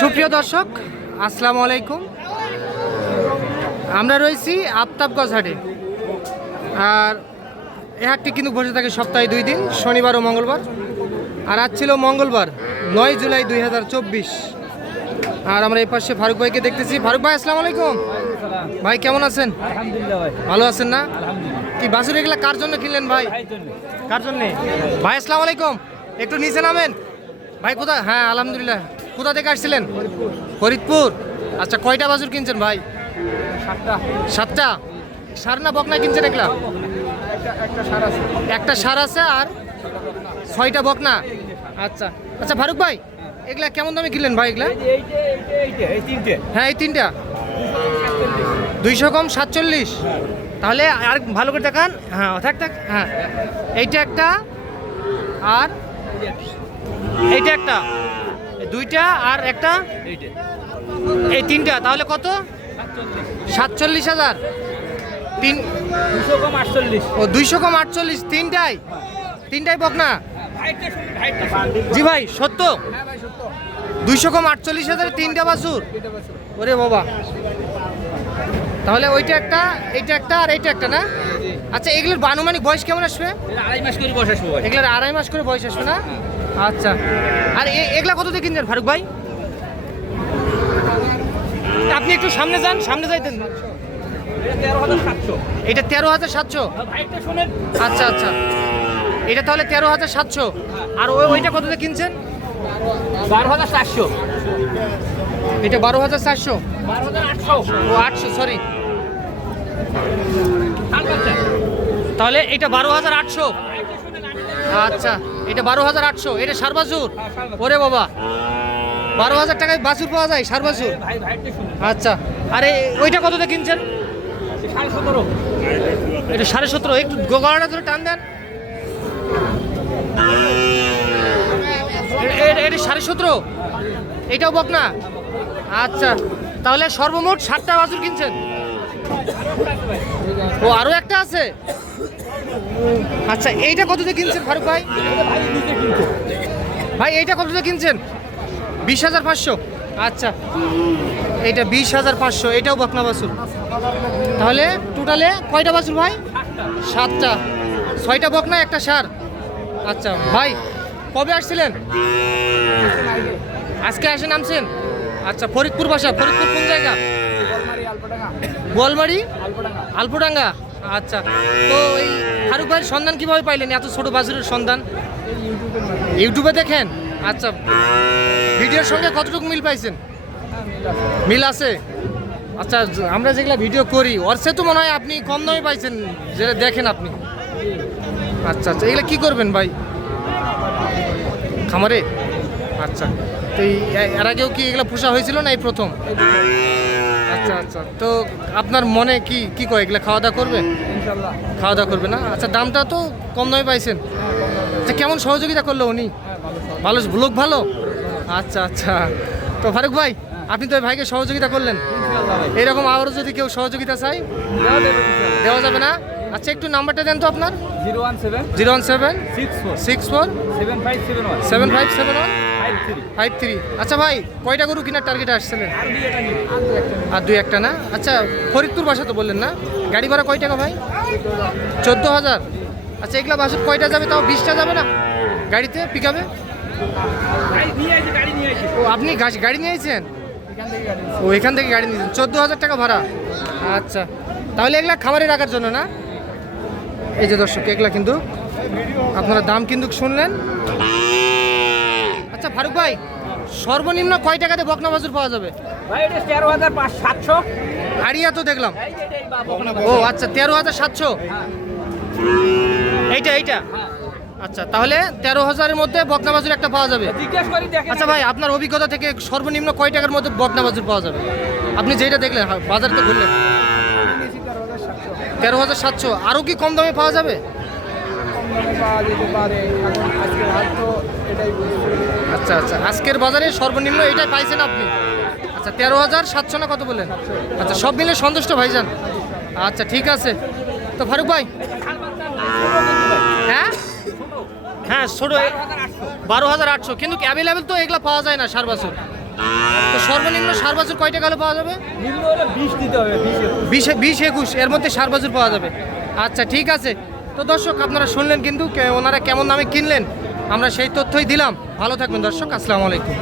সুপ্রিয় দর্শক আসসালামু আলাইকুম। আমরা রয়েছি আফতাবগঞ্জ হাটে। আর এ হাটটি কিন্তু বসে থাকে সপ্তাহে দুই দিন শনিবার ও মঙ্গলবার। আর আজ ছিল মঙ্গলবার নয় জুলাই দুই হাজার চব্বিশ। আর আমরা এই পাশে ফারুক ভাইকে দেখতেছি। ফারুক ভাই আসসালামু আলাইকুম। ভাই কেমন আছেন? আলহামদুলিল্লাহ ভাই। ভালো আছেন না? কি বাসুর এগুলা কার জন্য কিনলেন ভাই? কার জন্য? ভাই আসসালামু আলাইকুম। একটু নিচে নামেন। ভাই কোথা হ্যাঁ আলহামদুলিল্লাহ। কোথা থেকে আসছিলেন? ফরিদপুর। আচ্ছা কয়টা বাজুর কিনছেন ভাই? সাতটা। সাতটা? সার না বকনা কিনছেন এগুলা একটা সার আছে। একটা সার আছে আর ছয়টা বকনা? আচ্ছা। আচ্ছা ফারুক ভাই এগুলা কেমন দামে কিনলেন ভাই এগুলা? হ্যাঁ এই তিনটা। দুইশো কম সাতচল্লিশ। তাহলে আর ভালো করে দেখান। হ্যাঁ থাক থাক হ্যাঁ। এইটা একটা আর এইটা একটা। দুইটা আর একটা? এই তিনটা তাহলে কত? সাতচল্লিশ হাজার। তিন দুশো কম আটচল্লিশ। ও দুইশো কম আটচল্লিশ তিনটাই? তিনটাই বকনা জি ভাই সত্য? হ্যাঁ দুইশো কম আটচল্লিশ হাজার তিনটা বাসুর ওরে বাবা। তাহলে ওইটা একটা এইটা একটা আর এইটা একটা না? আচ্ছা এগুলোর বানুমানিক বয়স কেমন আসবে? আড়াই মাস করে বসে সময় এগুলোর আড়াই মাস করে বয়স আসবে না? আচ্ছা। আর এগুলা কত দিয়ে কিনছেন ফারুক ভাই? আপনি একটু সামনে যান সামনে যাইতেন। এটা তেরো হাজার সাতশো। এটা তেরো হাজার সাতশো আচ্ছা আচ্ছা। এটা তাহলে তেরো হাজার সাতশো। আর ওই ওইটা কত দিয়ে কিনছেন? বারো হাজার চারশো। এটা বারো হাজার চারশো। ও আটশো সরি তাহলে এটা বারো হাজার আটশো। আচ্ছা। এটা বারো হাজার আটশো এটা সারবাজুর। হ্যাঁ, ওরে বাবা। বারো হাজার টাকায় বাছুর পাওয়া যায় সারবাজুর? আচ্ছা। আরে ওইটা কততে কিনছেন? সাড়ে সতেরো। এটা সাড়ে সতেরো। একটু গো- গলাটা ধরে টান দেন। এটা সাড়ে সতেরো। এটাও বক না আচ্ছা। তাহলে সর্বমোট ষাটটা বাছুর কিনছেন? ও আরও একটা আছে? আচ্ছা এইটা কততে কিনছেন ফারুক ভাই? ভাই, এইটা কততে কিনছেন? বিশ হাজার পাঁচশো। আচ্ছা এইটা বিশ হাজার পাঁচশো, এটাও বকনা বাছুর। তাহলে টোটালে কয়টা বাছুর ভাই? সাতটা। ছয়টা বকনা, একটা সার। আচ্ছা ভাই, কবে আসছিলেন? আজকে এসে নামছেন? আচ্ছা ফরিদপুর বাসা, ফরিদপুর কোন জায়গা? গোলমারি আলপডাঙ্গা। আচ্ছা। তো এই ফারুক ভাইয়ের সন্ধান কীভাবে পাইলেন? এত ছোট বাছুরের সন্ধান। ইউটিউবে দেখেন। আচ্ছা। ভিডিওর সঙ্গে কতটুকু মিল পাইছেন? হ্যাঁ মিল আছে। আচ্ছা আমরা যেগুলা ভিডিও করি ওর সে তো মনে হয় আপনি কম দামে পাইছেন যেটা দেখেন আপনি। আচ্ছা আচ্ছা। এগুলো কী করবেন ভাই? খামারে? আচ্ছা। তো এর আগেও কি এগুলো পোষা হয়েছিল না এই প্রথম? আচ্ছা তো আপনার মনে কি কি কয় এগুলো খাওয়া দাওয়া করবে? খাওয়া দাওয়া করবে না? আচ্ছা দামটা তো কম দামে পাইছেন। আচ্ছা কেমন সহযোগিতা করল উনি? হ্যাঁ ভালো লোক ভালো আচ্ছা আচ্ছা। তো ফারুক ভাই আপনি তো ওই ভাইকে সহযোগিতা করলেন। এরকম আবারও যদি কেউ সহযোগিতা চাই দেওয়া দেওয়া যাবে না? আচ্ছা একটু নাম্বারটা দেন তো আপনার। Zero one seven zero one seven six four six four seven five seven one seven five seven one five three five three. আচ্ছা ভাই কয়টা গরু কেনার টার্গেটে আসছিলেন? আর দুই একটা না? আচ্ছা ফরিদপুর বাসা তো বললেন না। গাড়ি ভাড়া কয় টাকা ভাই? চোদ্দ হাজার। আচ্ছা এগুলা বাসে কয়টা যাবে? তাও বিশটা যাবে না? গাড়িতে পিক আপে নিয়ে গাড়ি নিয়ে ও আপনি গাড়ি নিয়েছেন এখান ও এখান থেকে গাড়ি নিয়েছেন চোদ্দ হাজার টাকা ভাড়া। আচ্ছা তাহলে এগুলা খাবারে রাখার জন্য না? এই যে দর্শক এগুলা কিন্তু আপনারা দাম কিন্তু শুনলেন। আচ্ছা ফারুক ভাই সর্বনিম্ন কয় টাকাতে বকনা বাজুর পাওয়া যাবে? তেরো হাজার সাতশো আড়িয়া তো দেখলাম। ও আচ্ছা তেরো হাজার সাতশো? এইটা এইটা? হ্যাঁ। আচ্ছা তাহলে তেরো হাজারের মধ্যে বকনা বাজুর একটা পাওয়া যাবে। আচ্ছা ভাই আপনার অভিজ্ঞতা থেকে সর্বনিম্ন কয় টাকার মধ্যে বকনা বাজুর পাওয়া যাবে? আপনি যেটা দেখলেন হা- বাজারে তো ঘুরলেন। তেরো হাজার সাতশো। আরও কি কম দামে পাওয়া যাবে? দামে পাওয়া যেতে পারে। এখন আজকে হাট তো এটাই বলছি। আচ্ছা আচ্ছা। আজকের বাজারে সর্বনিম্ন এটাই পাইছেন আপনি? আচ্ছা তেরো হাজার সাতশো না কত বললেন? আচ্ছা সব মিলে সন্তুষ্ট ভাইজান? আচ্ছা ঠিক আছে। তো ফারুক ভাই? হ্যাঁ? হ্যাঁ ছোটো বারো হাজার আটশো। কিন্তু অ্যাভেলেবেল তো এগুলো পাওয়া যায় না সার বছর। তো সর্বনিম্ন সার বাছুর কয়টা গেলে পাওয়া যাবে? নিম্ন হলে বিষ দিতে হবে বিশ বিশ একুশ এর মধ্যে সার বাছুর পাওয়া যাবে। আচ্ছা ঠিক আছে। তো দর্শক, আপনারা শুনলেন কিন্তু ওনারা কেমন দামে কিনলেন? আমরা সেই তথ্যই দিলাম। ভালো থাকবেন দর্শক, আসসালামু আলাইকুম।